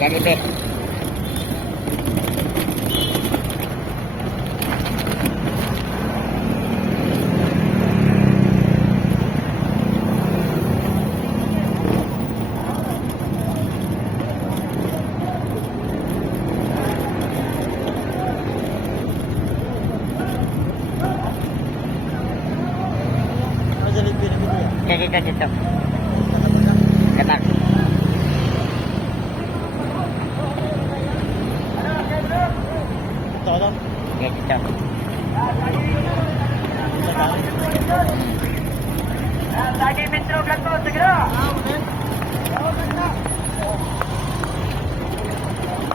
Jollibee. Dito. Katak. Tolong. Dito. Lagi Metro Ganto, segera.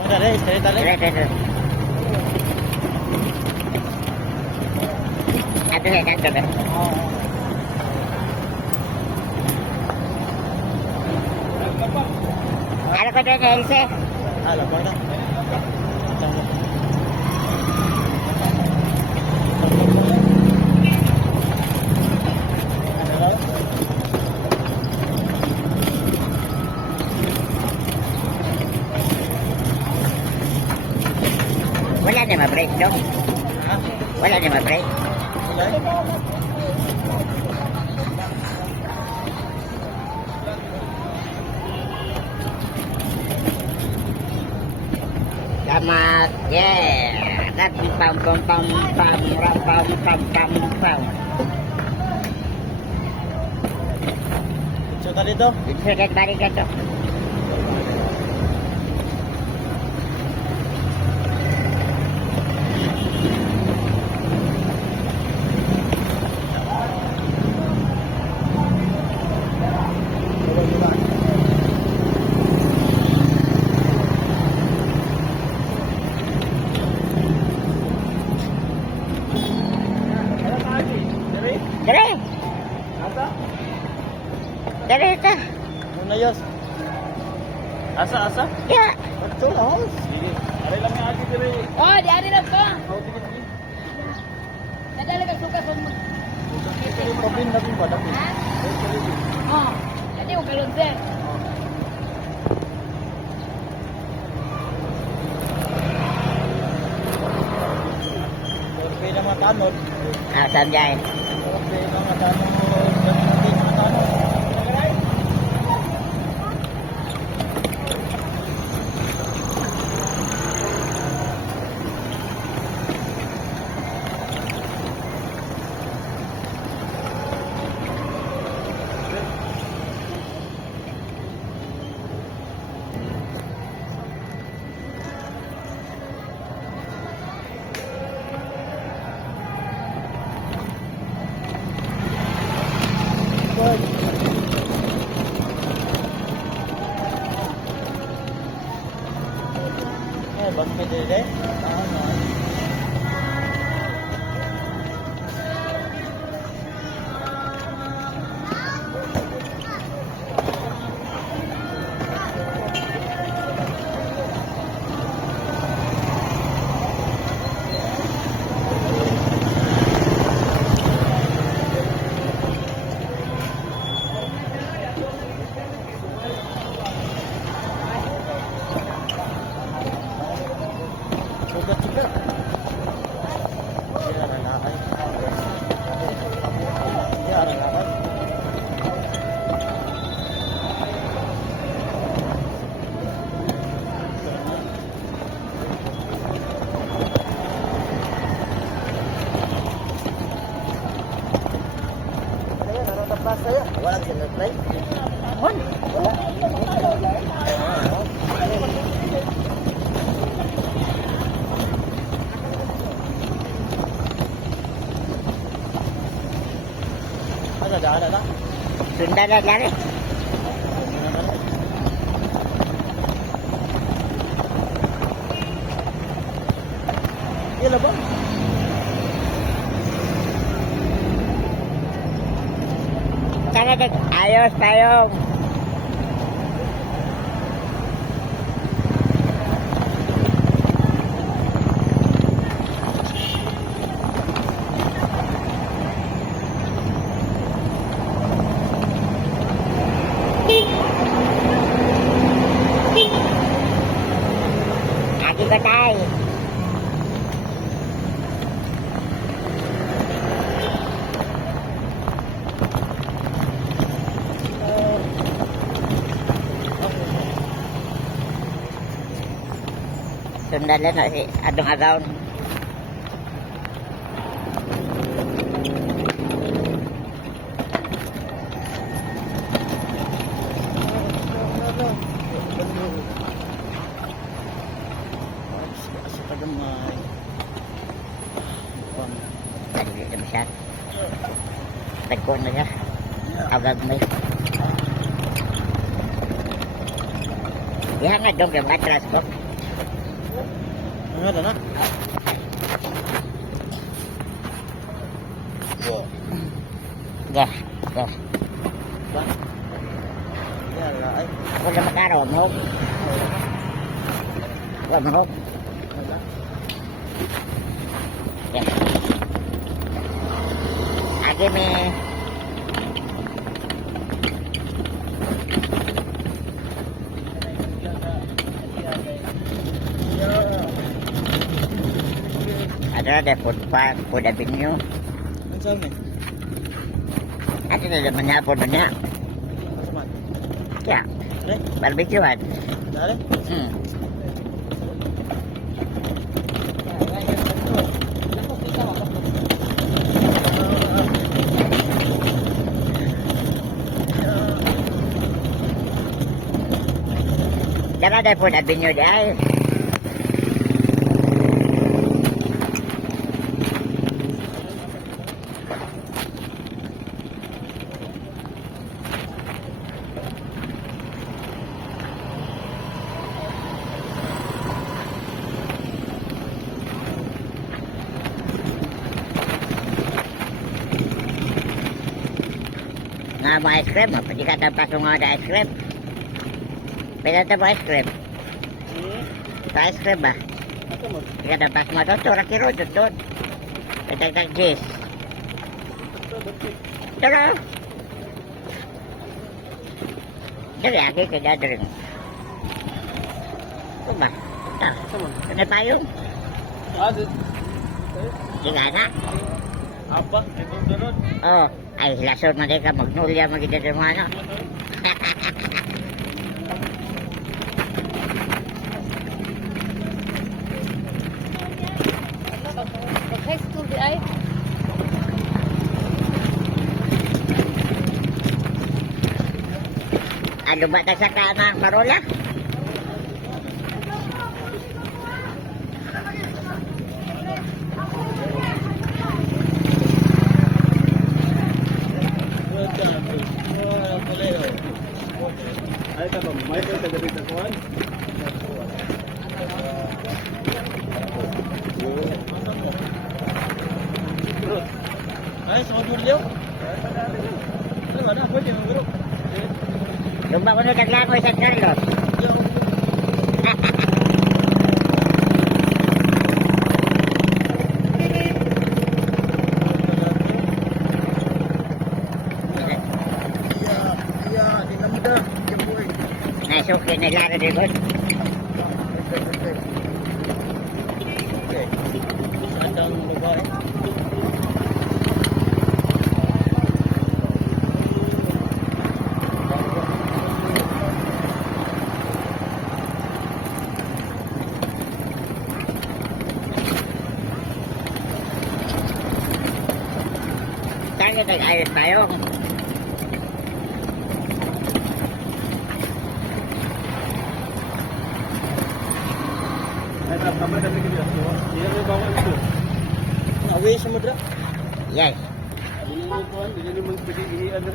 Udah deh, cerita deh. Dito. Ato ya kan coba. Ano ko doon, Elsie? Alam ko na. Wala na ma-break, no? Wala na ma-break. Selamat, yeah. Nanti pam. Cerita dito. Sudah balik itu. Dali, Asa? dali ito. Ano yun? Asa? Ya, Betul, haus. Ada lang yung agi dire. Oh, di ada na pa. How to get in? Nadala ka suka sa mag... Pero problem natin ba dati? Ha? Oh, jadi yung galon sir. Survey na matanod. saan dyan? Survey na matanod. Survey na matanod. Bas ka dire. Sugat juga. Ya, relakan. Ya, relakan. Saya naruh tempat saya. Wala bisa nag-play. Mon. Ada. Sunda na dali. Iya ba? Sana ayos tayo. tay. Sundan lang na si Adong Agaon. Sa tagamay. Tadi dia masyad. Tagko na siya. Agad may. Yan nga dong yung matras ko. Ano na? Gah, gah. Ba? Yan la ay. Ako na makaraw mo. Wala mo. Ya. Agi me. Ada food park, food avenue. Ano sa amin? Ada na naman niya po niya. Asman. Ya, Dali? barbecuean. Dali? Hmm. Dara ada food avenue di ay. Nga mo ice cream, pwede ka tapos nga ada ice cream. Pwede tapo ice cream. Sa ice cream ba? Ako mo. Pwede ka tapos mo doon, tura kiro doon. Pwede ka jis. Tura. Dari agi ka dadring. Ito ba? Ito. Sama. Ano pa yun? Adi. Di nga na. Apa? Ito doon. Oh, ay lason mo ka magnulya magiging mo ano. High school di ay. Ano ba tayo sa kamang parola? Ay ka ba? May ka taga dito kuan? Ay, sa Burlio. Ay, wala pwede mo bro. Lumba ko na taglangoy sa Carlos. Nasuki na laro din ko. Sadang babae. Tayo nag-ayos tayo. Ay, tama na dito. Dia may bawa ito. Away sa madra. Yes. Dili mo kuan, dili mo pwede iian.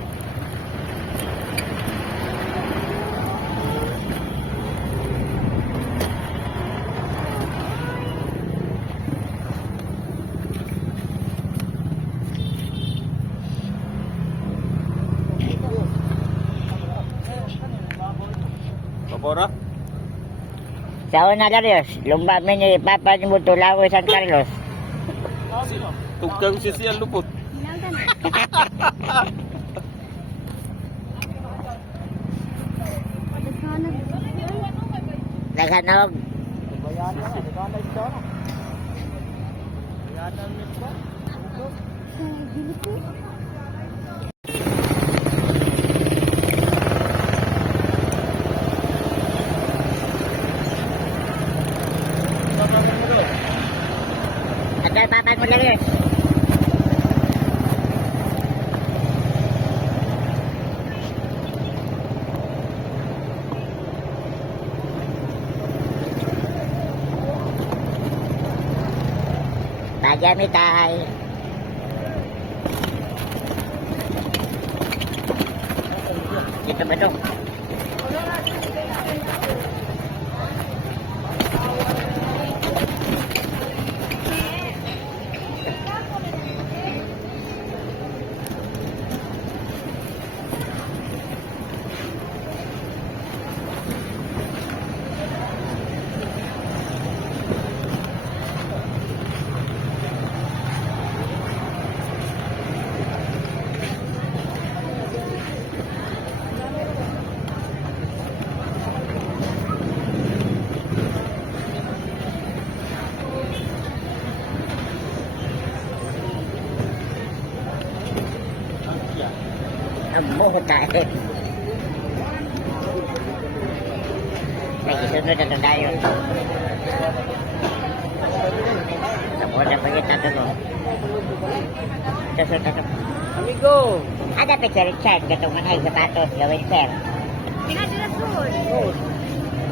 Papora? Sa una Darius, lumba mi ni Papa ni Mutulawi San Carlos. Tugtang si Sian lupot. Naghanog. Bayan na, di ba na ito? Bayan na ito. Ada papan mo lagi. Tajam tay. Itu betul. Mo tayo. Lagi sunod na tayo. Tapos na pa kita dulu. Tapos. Amigo! Ada pa si Richard, gatong manay sapatos, gawin sir. Pinadala food. Oh,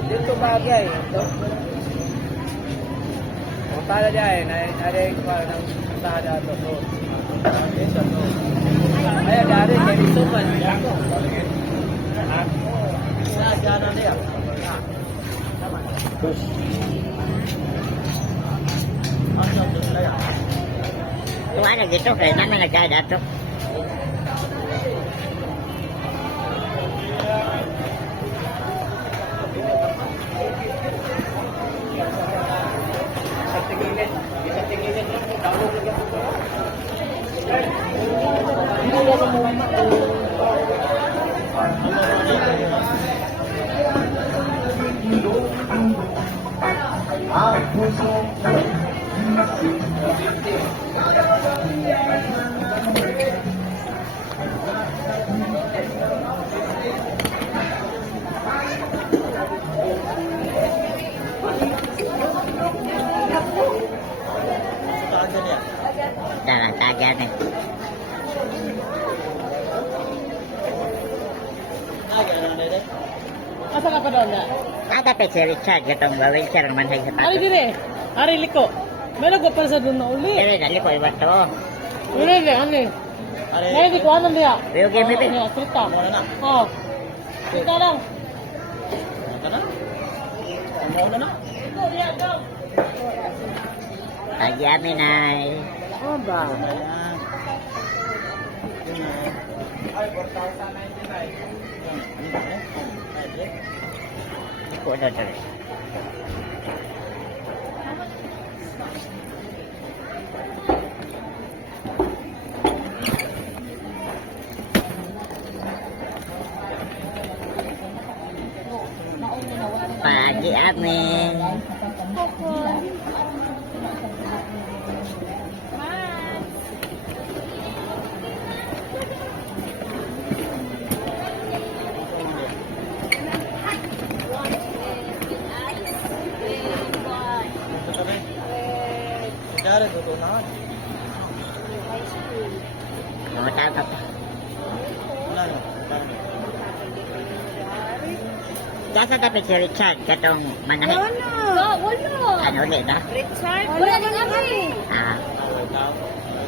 dito bagay. Punta na dyan. Ada yung parang punta na ito. Dito to. Ay, dari dari Suman. Sa jana dia. Tuwa na dito, kaya namin nagkada to. Jangan saja nih. Asa ka pa doon na? Ada pa si Richard, gatong gawin sir, manay Ari sapatos. dire. Ari liko. Meron ko pa sa doon na uli. Dili, dali ko iwan to. Uli dire, ani. Ngayon di ko alam dia. Pero game ito. Ano, sita. Oh. Sita lang. Lagi amin ay. Oh, ba? Iko na dali. Pagi amin. Dari dito na. Mau tahu apa? Jasa tapi si Richard, gatong manay. Wala. Ano ulit na? Richard. Wala din kami. Ah,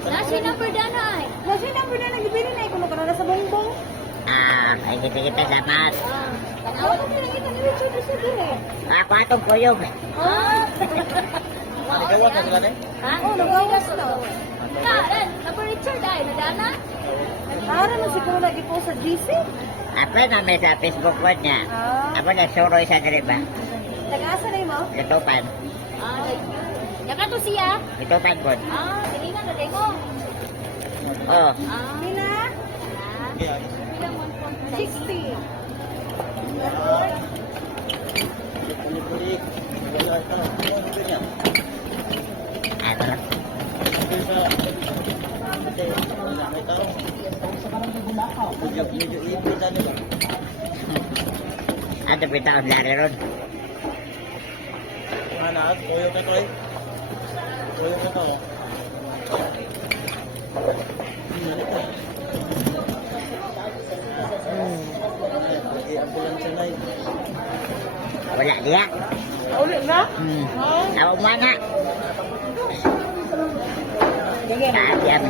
Nasi number dana ay. Kasi nang pwede nagbibili na ikaw na sa bongbong. ay kita sama. Tanawa ko na kita ni Richard sa dire. Ako atong kuyog. Nagawa ka sila din? Ha? Oh, nagawas na. Number Richard ay nadana. Para man siguro lagi po sa GC. Ako na may sa Facebook ko niya. Ah, Ako na suro isa diri ba? nag-asa na mo? Lutupan. Nakato siya. Lutupan ko. Dili na dali ko. Oh, Mina, Yeah. 60. Kulit-kulit. Ato pitaon dari ron. Anak, kuyo ka koy. Kuyo ka to. Ambulansya na yun. Wala dia. Ulit na? Tawag mo na. Sabi yan.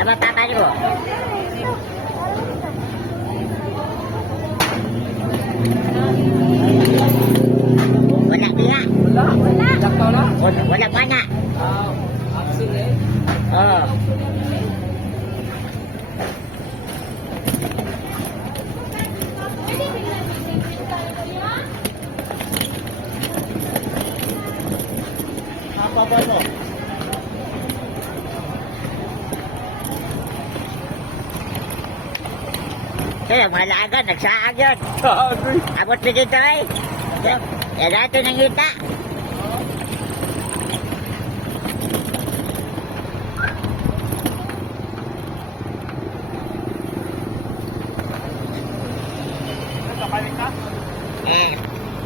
Apa papa niyo? Wala dia. Wala? Sakto na? Wala pa na. Action eh. Oh. Apa ba no? Kaya mga laagan, nagsaag yun. Sabi. Abot pa dito eh. Yan natin ang kita.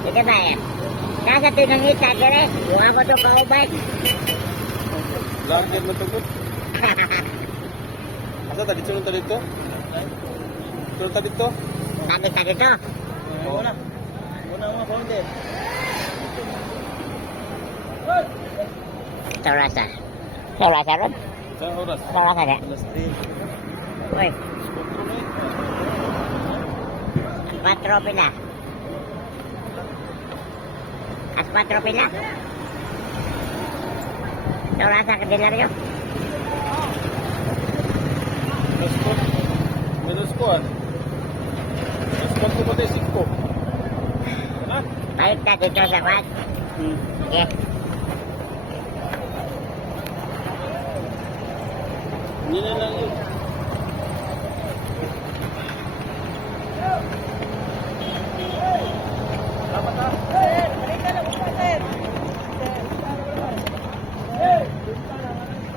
Ito ba eh? Nasa tinangita ka rin. Kung ako ito kauban. Lagi mo tugot. Asa tadi sunod tadi to? Sunod tadi to? Sabi ka dito. Oo na. Una mga konti. Sa orasa. Sa orasa ron? Sa oras. Sa orasa na. Alas 3. Uy, 4 pila. As 4 pila. Sa orasa ka dilaryo. Minus ko ah. Minus ko ba tayo 5? Ha? Balik ka dito sa kwan. Sige. Hindi na lang yun.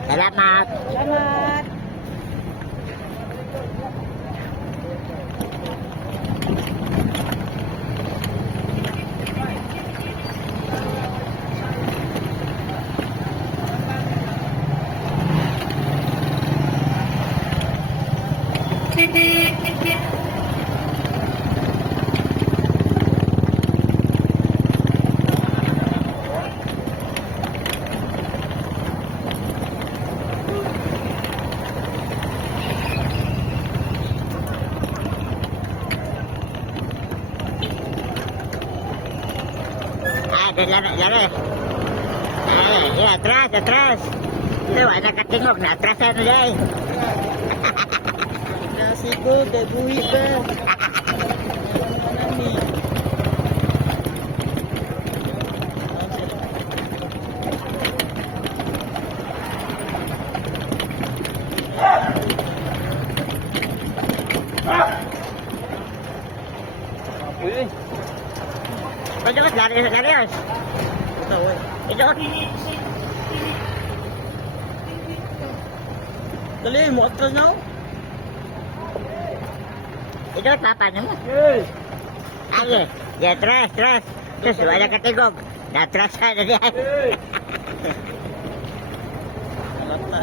Salamat. Salamat. Lari. Ya, atrás, atrás. Itu ada katingok na atrasan deh. Nasi ko, dabuhi ka. Uy, Ito lari serius. ito uy. Itu Dali, mo atras na ako. itu papa mo. Hey! Aye, ya atrás, atrás. Terus ada katingok. Na atrasan na dia. Hey! Alat na.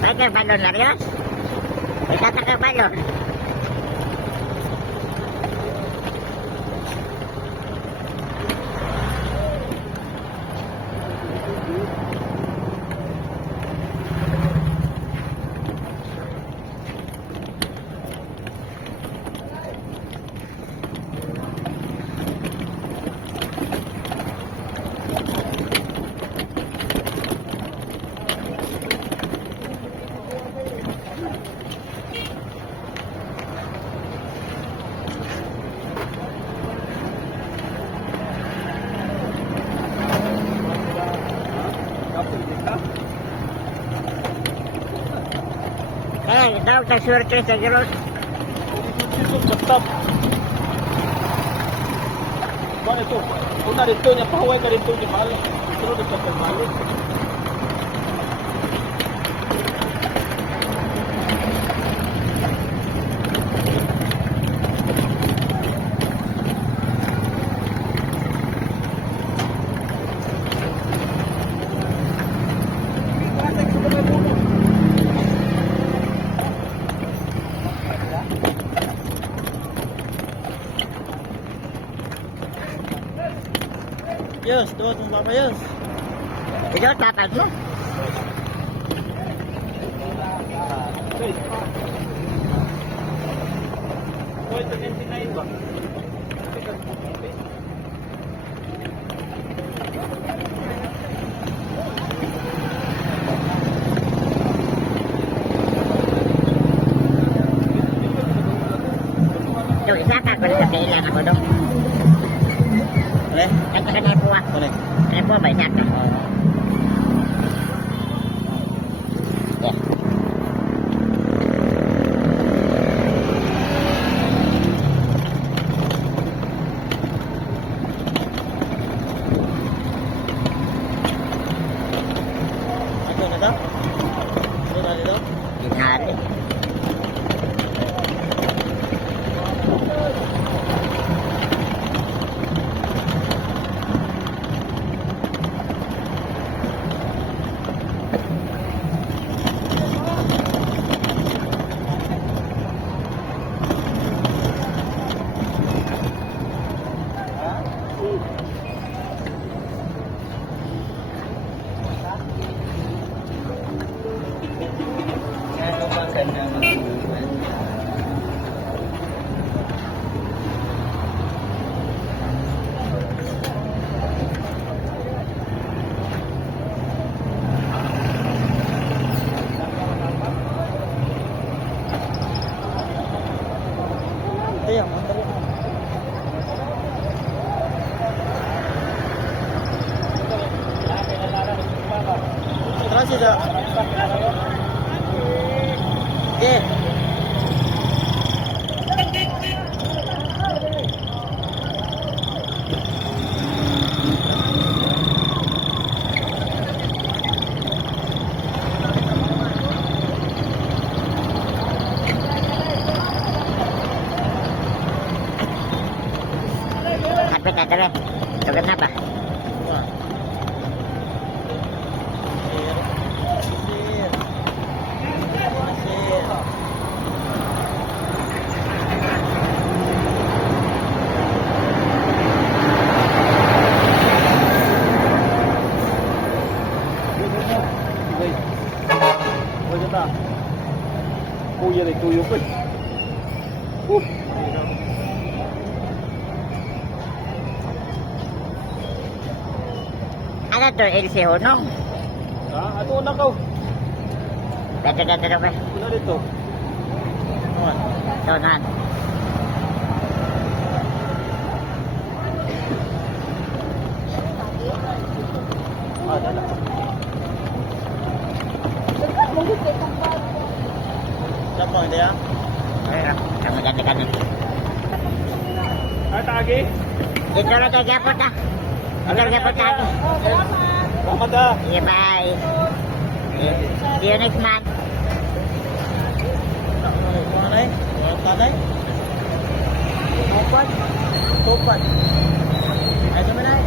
Pakai balon serius. Kita pakai balon. sa swerte sa Diyos. Stop. Ba ito? Una dito niya pahuway ka dito di balik. Sunod dito sa balik. Yes, tuwad mo Papa Yes. Ikaw, tatag mo. Wait, 29 ba? Ito, isa ka ko sa kailangan ako doon. Eh? Kaya ka na po ah. Ano? Ano po ba, isa ka? Yes. Ano na daw? Ano na dito? Ginari. Ano ba sa naman? Ayan, ang dali. Gracias. ¿Qué? Kapit na tuloy. Tugad na ba? Kuya rin, tuyo ko eh. Ano to, LC Honong? Ha? Ato na ka. Dati-dati na ba? Una dito. Awan. Tonan. Ah, dala. Siapa hindi ah? Ayun, ang maganda ka na. Ah, tagi. Dito na tayo gapot ah. Dito na gapot ah. Selamat dah. Yeah, bye. See you next month. Mana eh? Mana eh? Open. Topan. Ay, sama na eh.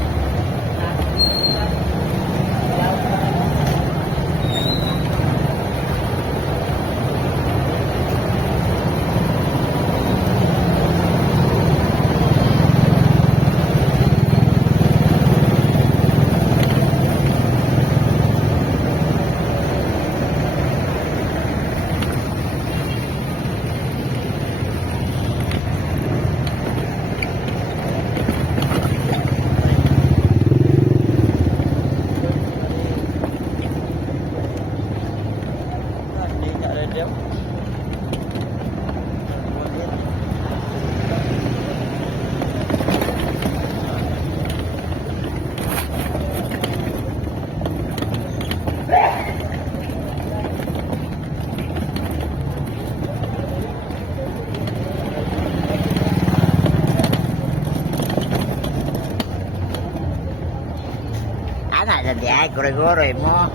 sa di ay, gure-gure mo.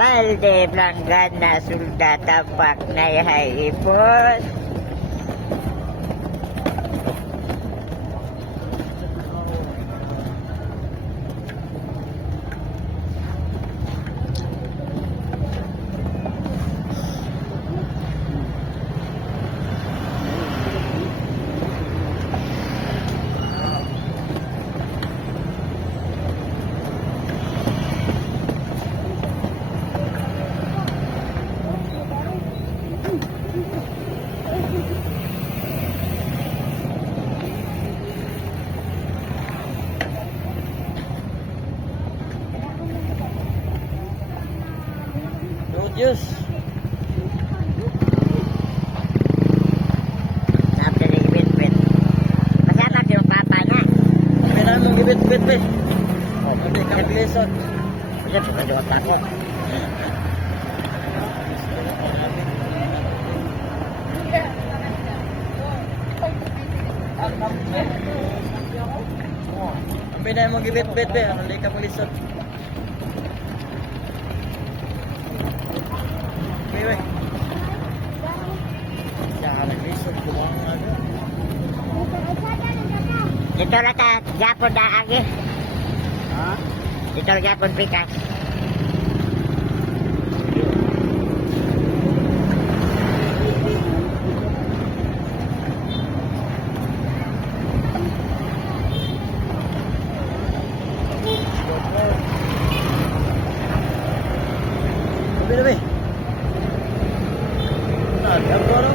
Balde, planggana, sulda, tapak, nayhay, ipos. No Diyos. Sabi na ibit-bit. Masama yung papa na. Kailangan mong gibit-bit, be. Hindi ka maglisod. Ito, pagkadot ako. Ang pinay mong gibit-bit, be. Hindi ka maglisod. Okay, be. Siya ka naglisod. Kumang ano. Dito na ta, Japon na agi. Ha? Dito na Japon pikas. Be, be. Nah, diam ko, ano?